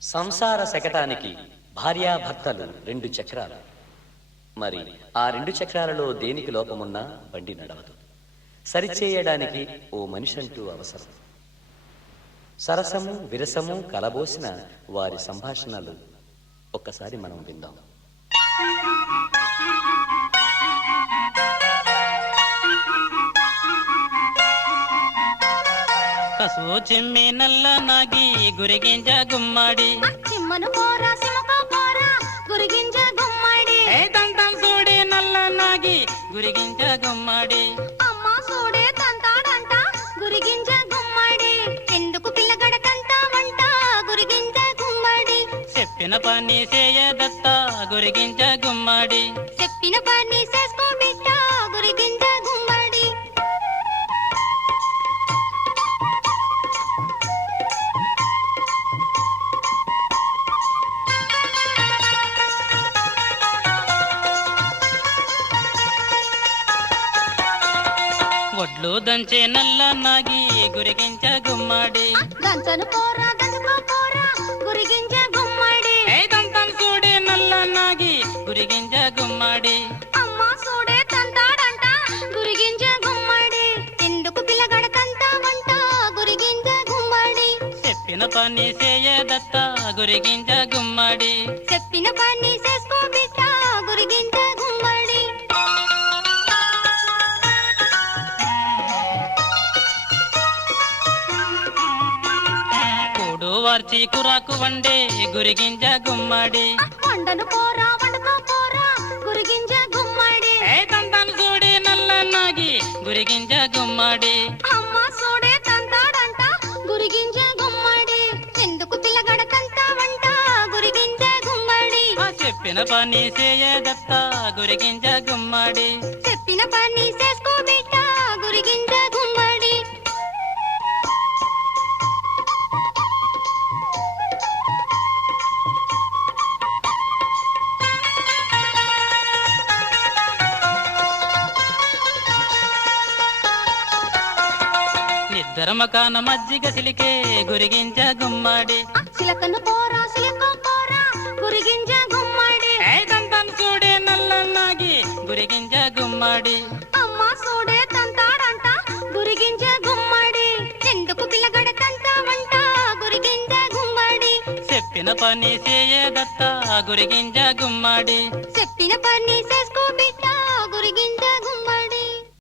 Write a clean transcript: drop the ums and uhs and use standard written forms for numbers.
సంసార శకటానికి భార్యాభర్తలు 2 చక్రాలు. మరి ఆ 2 చక్రాలలో దేనికి లోపమున్నా బండి నడవదు. సరిచేయడానికి ఓ మనిషంటూ అవసరం. సరసము విరసము కలబోసిన వారి సంభాషణలు ఒక్కసారి మనం విందాం. కసువు చిమ్మి నల్ల నాగి గురిగింజ గుమ్మడి చిమ్మను పోరా సిమక పోరా గురిగింజ గుమ్మడి తంతం సూడి నల్ల నాగి గురిగింజ గుమ్మడి అమ్మ సూడే తంతాడంట గురిగింజ గుమ్మడి ఎందుకు పిల్లగడకంట వంట గురిగింజ గుమ్మడి చెప్పిన పని చేయదత్త గురిగింజ గుమ్మడి చెప్పిన పని చేసుకో బిడ్డ గురిగింజ గుమ్మడి ఒడ్లు దంచే నల్ల నాగి గురిగింజ గుమ్మడి దంచను పోరా దంచుకో పోరా గురిగింజ గుమ్మడి తంతం సూడి నల్ల నాగి గురిగింజ గుమ్మడి అమ్మ సూడే తంతాడంట గురిగింజ గుమ్మడి ఎందుకు పిల్లగడకంట వంట గురిగింజ గుమ్మడి చెప్పిన పని చేయదత్త గురిగింజ గుమ్మడి చెప్పిన పని చేసుకో బిడ్డ గురిగింజ గుమ్మడి కూడు వార్చి కురాకు వండే గురిగింజ గుమ్మడి వండను పోరా వండుకో పోరా గురిగింజ గుమ్మడి తంతాను సూడి నల్ల నాగి గురిగింజ గుమ్మడి అమ్మ సూడే తంతాడంట గురిగింజ గుమ్మడి ఎందుకు పిల్లగడకంట వంట గురిగింజ గుమ్మడి చెప్పిన పని చేయదత్త గురిగింజ గుమ్మడి చెప్పిన పని చేసుకో బిడ్డ గురిగింజ గుమ్మడి నిద్ర మకాన మజ్జిగ సిలికే గురిగింజ గుమ్మడి చిలకను పోరా సిలక పోరా గురిగింజ గుమ్మడి తంతాను సూడి నల్ల నాగి గురిగింజ గుమ్మడి అమ్మ సూడే తంతాడంట గురిగింజ గుమ్మడి ఎందుకు పిల్లగడకంట వంట గురిగింజ గుమ్మడి చెప్పిన పని చేయదత్త గురిగింజ గుమ్మడి చెప్పిన పని